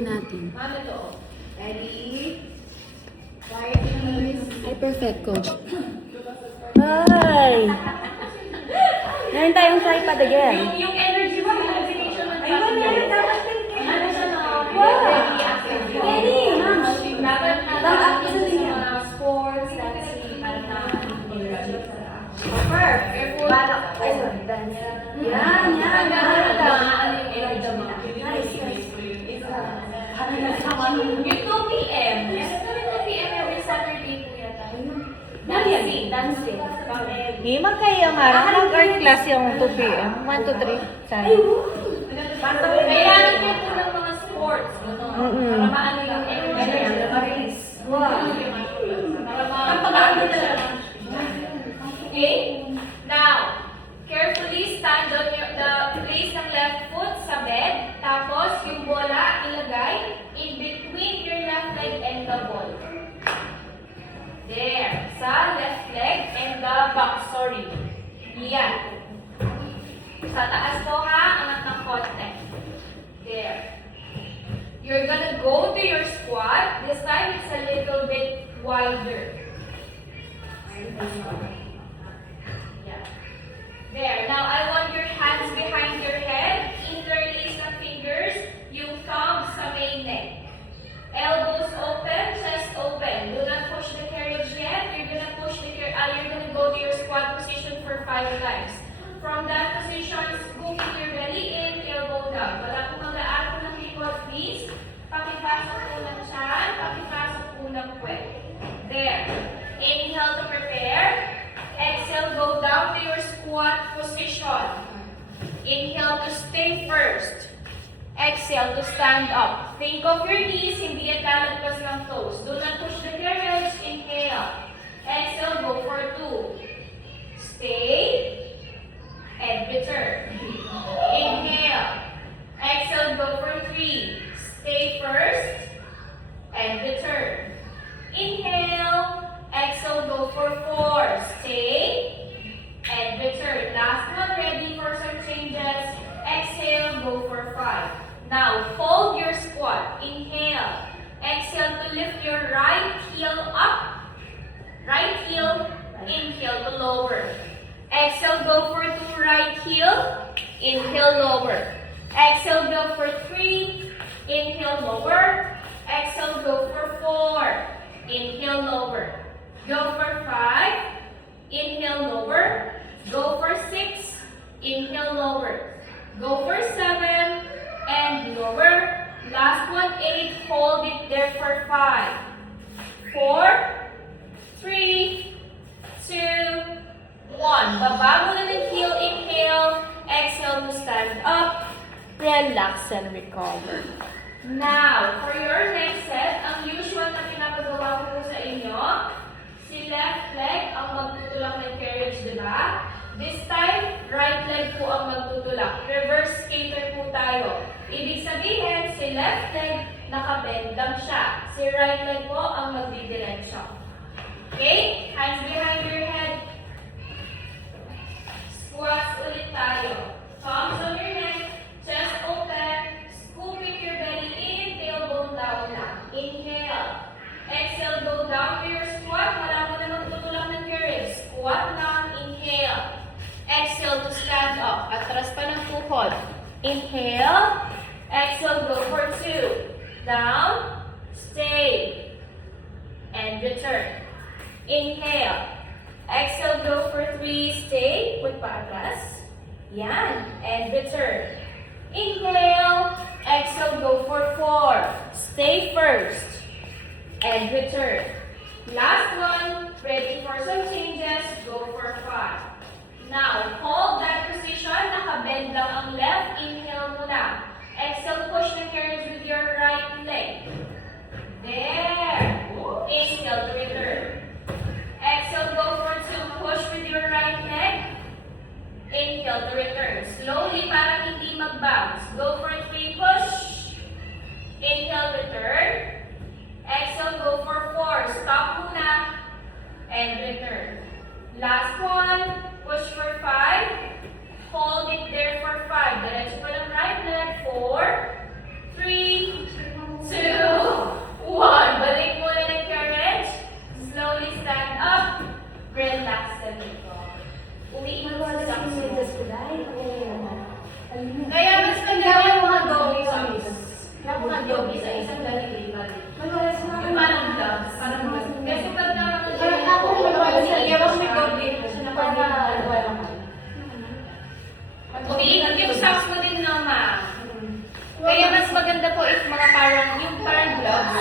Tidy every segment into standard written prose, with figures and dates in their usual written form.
natin. Ano to? Ready? Quiet please. Ay, perfect, coach. Hi! Ngayon tayong tripod again. Yung energy mo, yung combination ng Ay, wala. Dapat ano siya no? Wow. Very active. Ready, ma'am. Dapat Dapat sa mga sports, dancing, para na Perfect. Balak. Ay, sorry. Dance. Yan. Ano yung energy mo? Nice, nice. Yung 2 p.m. Yes, 2 p.m. every Saturday po yata. Dancing. Di magkayamara. Mag-art class yung 2 p.m. 1 to 3. Sana. Kailangan niyo po ng mga sports. Para maano yung energy. Okay? Now, carefully stand on the place ng left foot sa bed. Tapos, yung bola ilagay in between your left leg and the ball. There. Sa left leg and the back. Sorry. Yan. Sa taas po ha. Angat ng konti. There. You're gonna go to your squat. This time, it's a little bit wider. Yeah. There. Now, I want your hands behind your head. Interlace the fingers. Yung thumbs sa main neck. Elbows open, chest open. Do not push the carriage yet. You're gonna push the you're gonna go to your squat position for 5 times. From that position, scooping your belly in, elbow down. Wala pong mag-aarap po ng likod, please. Pakipasok po ng tiyan, pakipasok po ng puwet. There. Inhale to prepare. Exhale, go down to your squat position. Inhale to stay first. Exhale to stand up. Think of your knees, hindi yan lalagpas ng toes. Do not push the carriage. Inhale. Exhale, go for 2. Stay. And return. Inhale. Exhale, go for 3. Stay first. And return. Inhale. Exhale, go for 4. Stay. And return. Last one, ready for some changes. Exhale, go for 5. Now, fold your squat. Inhale. Exhale to lift your right heel up. Right heel. Inhale to lower. Exhale, go for 2 right heel. Inhale, lower. Exhale, go for 3. Inhale, lower. Exhale, go for 4. Inhale, lower. Go for 5. Inhale, lower. Go for 6. Inhale, lower. Go for 7. And lower. Last one, 8. Hold it there for 5. 4, 3, 2, 1. Baba muna ng heel. Inhale. Exhale to stand up. Relax and recover. Now, for your next set, ang usual na pinapagawa ko po sa inyo, si left leg ang magtutulak ng carriage, di ba? This time, right leg po ang magtutulak. Reverse skater po tayo. Ibig sabihin, si left leg nakabend lang siya. Si right leg po ang magdidiretsyo. Okay? Hands behind your head. Squats ulit tayo. Thumbs on your neck. Chest open. Scooping your belly in. Tailbone down lang. Inhale. Exhale, go down to your squat. Wala mo na magtutulak ng carriage. Squat lang. Inhale. Exhale to stand up. Atras pa ng tuhod. Inhale. Exhale, go for 2. Down. Stay. And return. Inhale. Exhale, go for 3. Stay. Put pa atras. Yan. And return. Inhale. Exhale, go for 4. Stay first. And return. Last one. Ready for some changes. Go for 5. Now, hold that position. Nakabend lang ang left. Inhale muna. Exhale, push the carriage with your right leg. There. Inhale to return. Exhale, go for 2. Push with your right leg. Inhale to return. Slowly, para hindi mag-bounce. Go for 3. Push. Inhale, return. Exhale, go for 4. Stop muna. And return. Last one. Push for 5. Hold it there for 5. Diretso pa ng right leg. 4, 3, yogi sa isang delivery body. Yung parang gloves. Kasi pag umiikot yung socks mo din na, ma'am. Kaya mas maganda po if mga parang gloves.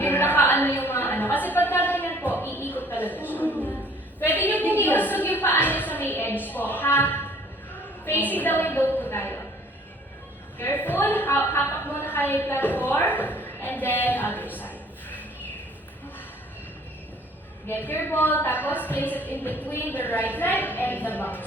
Yung naka-ano yung mga ano. Kasi pag ganyan po, iikot talaga siya. Pwede nyo din iusog yung paa nyo sa may edge po, ha? Facing the window po tayo. Careful, hapak muna kayo yung platform, and then other side. Get your ball, tapos place it in between the right leg and the box.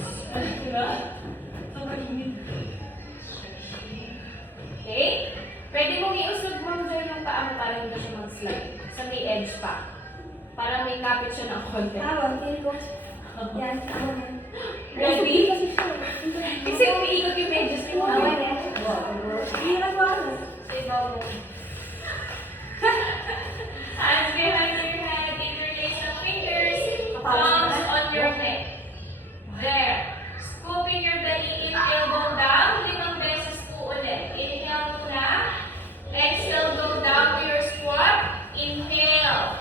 Okay? Pwede mong iusog ma'am dyan yung paa mo para hindi siya mag-slide. Sa may edge pa. Para may kapit siya ng konti. Yan. Ready? Kasi umiikot yung medyas mo. Hands behind your head, interlace the fingers, palms on your neck. There. Scooping your belly in, elbow down. 5 beses po ulit. Inhale muna. Exhale, go down to your squat. Inhale.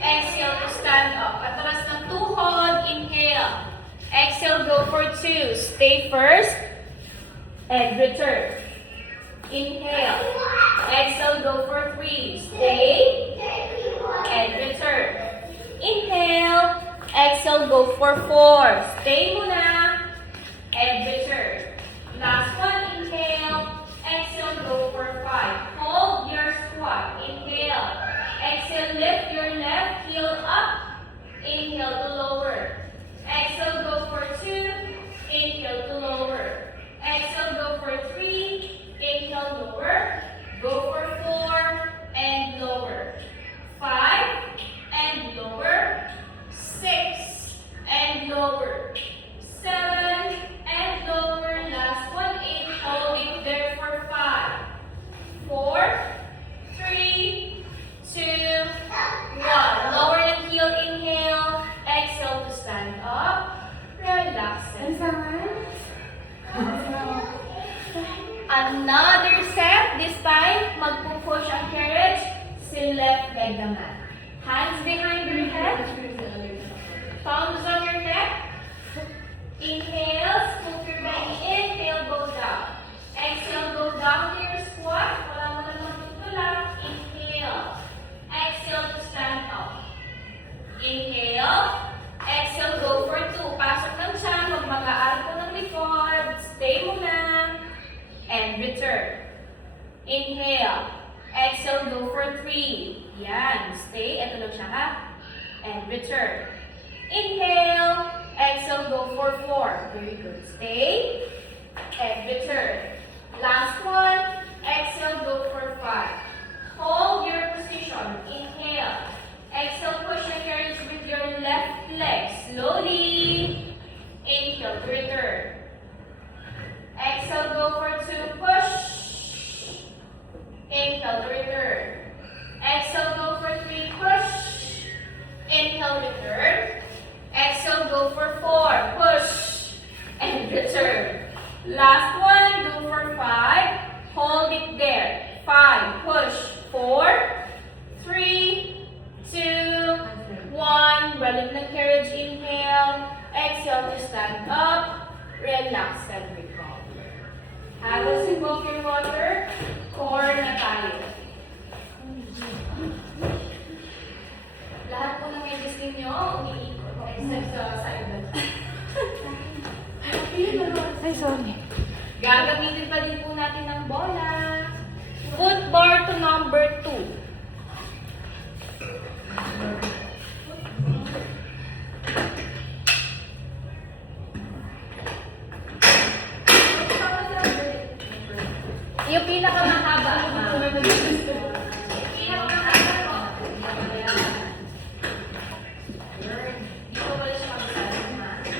Exhale to stand up. Atras ng tuhod. Inhale. Exhale, go for 2. Stay first. And return. Inhale. Exhale, go for 3. Stay. And return. Inhale. Exhale, go for 4. Stay muna. And return. Last one. Inhale. Exhale, go for 5. Hold your squat. Inhale. Exhale, lift your left heel up. Inhale to lower. Exhale, go for 2. Inhale to lower. Exhale, go for 3. Inhale, lower. Go for 4 and lower. 5 and lower. 6 and lower. 7 and lower. Last one. 8. Hold it there for 5, 4, 3, 2, 1. Lower the heel. Inhale. Exhale to stand up. Relax. Another set. This time, magpupush ang carriage. Si left leg naman. Hands behind your head. Palms on your neck. Inhale. Scoop your belly in. Elbow down. Exhale. Go down to your squat. Wala mo naman tutulak. Inhale. Exhale to stand up. Inhale. Exhale. Go for 2. Pasok ng tiyan. Huwag mag-aarko ng likod. Stay muna. And return. Inhale. Exhale, go for 3. Yan. Stay. Ito lang siya, ha? And return. Inhale. Exhale, go for 4. Very good. Stay. And return. Last one. Exhale, go for 5. Hold your position. Inhale. Exhale, push the carriage with your left leg. Slowly. Inhale to return. Exhale, go for 2, push. Inhale to return. Exhale, go for 3, push. Inhale, return. Exhale, go for 4, push. And return. Last one, go for 5. Hold it there. 5, push. 4, 3, 2, 1. Balik ng carriage. Inhale. Exhale to stand up. Relax and recover. Have a sip of your water. Core na tayo. Lahat po ng medis ninyo, umiikot. Except sa side. Ay, sorry. Gagamitin pa din po natin ng bola. Foot bar to number 2. Yung pinakamahaba, ma'am.